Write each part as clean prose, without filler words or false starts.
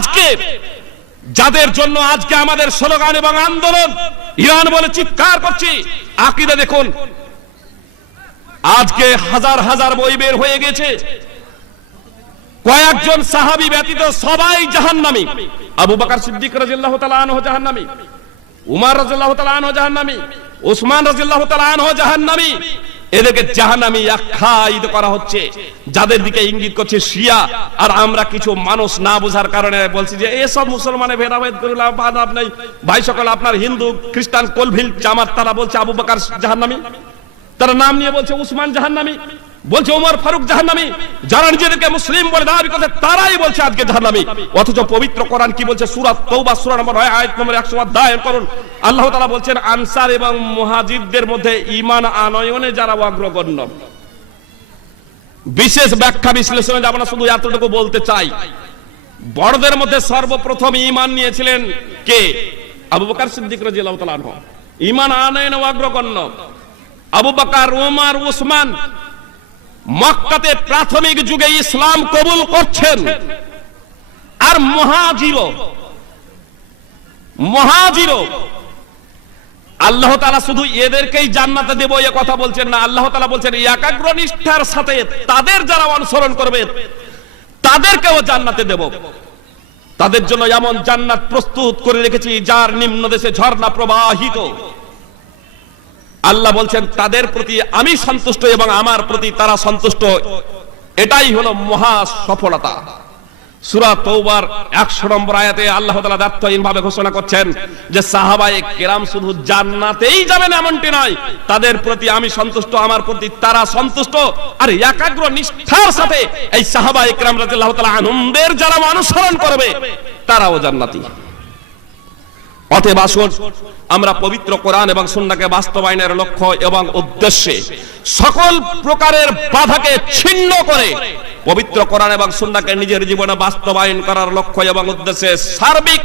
আজকে যাদের জন্য আজকে আমাদের স্লোগান এবং আন্দোলন, ইরান বলে চিৎকার করছি, আকীদা দেখুন, আজকে হাজার হাজার বই বের হয়ে গেছে, কয়েকজন সাহাবী ব্যতীত সবাই জাহান্নামী। আবু বকর সিদ্দিক রাদিয়াল্লাহু তাআলা আনহু জাহান্নামী, উমর রাদিয়াল্লাহু তাআলা আনহু জাহান্নামী, উসমান রাদিয়াল্লাহু তাআলা আনহু জাহান্নামী। এদেরকে জাহান্নামী আখ্যায়িত করা হচ্ছে, যাদের দিকে ইঙ্গিত করছে শিয়া। আর আমরা কিছু মানুষ না বোঝার কারণে বলছি যে এসব মুসলমানের ভেদাভেদ করে লাভ নাই। ভাই সকল, আপনার হিন্দু খ্রিস্টান কলভিল জামাত তারা বলছে আবু বকর জাহান্নামী, তারা নাম নিয়ে বলছে উসমান জাহান্নামী, বলছে ওমর ফারুক জাহান্নামী। যারা নিজেদেরকে মুসলিম বলে দাবি করে তারাই বলছে আজকে জাহান্নামী। অথচ পবিত্র কোরআন কি বলছে? সূরা তাওবা সূরা নম্বর 9 আয়াত নম্বর 100 অধ্যায় করুন, আল্লাহ তাআলা বলছেন আনসার এবং মুহাজিরদের মধ্যে ঈমান আনয়নে যারা অগ্রগণ্য। বিশেষ ব্যাখ্যা বিশ্লেষণে যাব না, শুধু এতটুকু বলতে চাই, বড়দের মধ্যে সর্বপ্রথম ঈমান নিয়েছিলেন কে? আবু বকর সিদ্দিক রাদিয়াল্লাহু তাআলা আনহু। ঈমান আনয়নে অগ্রগণ্য আবু বকর, ওমর, উসমান মক্কাতে প্রাথমিক যুগে ইসলাম কবুল করছেন। আর মুহাজিরও আল্লাহ তাআলা শুধু এদেরকেই জান্নাতে দেব এই কথা বলছেন না, আল্লাহ তাআলা বলছেন একাগ্র নিষ্ঠার সাথে তাদের যারা অনুসরণ করবে তাদেরকেও জান্নাতে দেব। তাদের জন্য এমন জান্নাত প্রস্তুত করে রেখেছি যার নিম্ন দেশে ঝর্ণা প্রবাহিত। আল্লাহ বলছেন তাদের প্রতি আমি সন্তুষ্ট এবং আমার প্রতি তারা সন্তুষ্ট, এটাই হলো মহা সফলতা। সূরা তাওবার 100 নম্বর আয়াতে আল্লাহ তাআলা দায়িত্বহীনভাবে ঘোষণা করছেন যে সাহাবায়ে কেরাম শুধু জান্নাতেই যাবেন এমনটি নয়, তাদের প্রতি আমি সন্তুষ্ট, আমার প্রতি তারা সন্তুষ্ট। আর একাগ্র নিষ্ঠার সাথে এই সাহাবায়ে কেরাম রাদিয়াল্লাহু তাআলা আনহুদের যারা অনুসরণ করবে তারাও জান্নাতি। অতএব আসুন আমরা পবিত্র কোরআন এবং সুন্নাহকে বাস্তবায়নের লক্ষ্য এবং উদ্দেশ্যে সকল প্রকারের বাধাকে ছিন্ন করে পবিত্র কোরআন এবং সুন্নাহকে নিজের জীবনে বাস্তবায়ন করার লক্ষ্য এবং উদ্দেশ্যে সার্বিক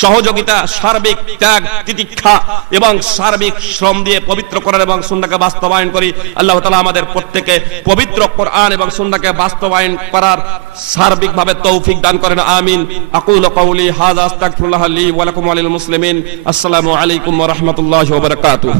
সহযোগিতা, সার্বিক ত্যাগ তিতিক্ষা এবং সার্বিক শ্রম দিয়ে পবিত্র কোরআন এবং সুন্নাহকে বাস্তবায়ন করি। আল্লাহ তাআলা আমাদের প্রত্যেককে পবিত্র কোরআন এবং সুন্নাহকে বাস্তবায়ন করার সার্বিকভাবে তৌফিক দান করেন, আমিন। আকুলু কওলি হাযা আস্তাগফিরুল্লাহ লি ওয়া লাকুম ওয়া লিল মুসলিমিন। আসসালামু আলাইকুম ওয়া রাহমাতুল্লাহি ওয়া বারাকাতুহু।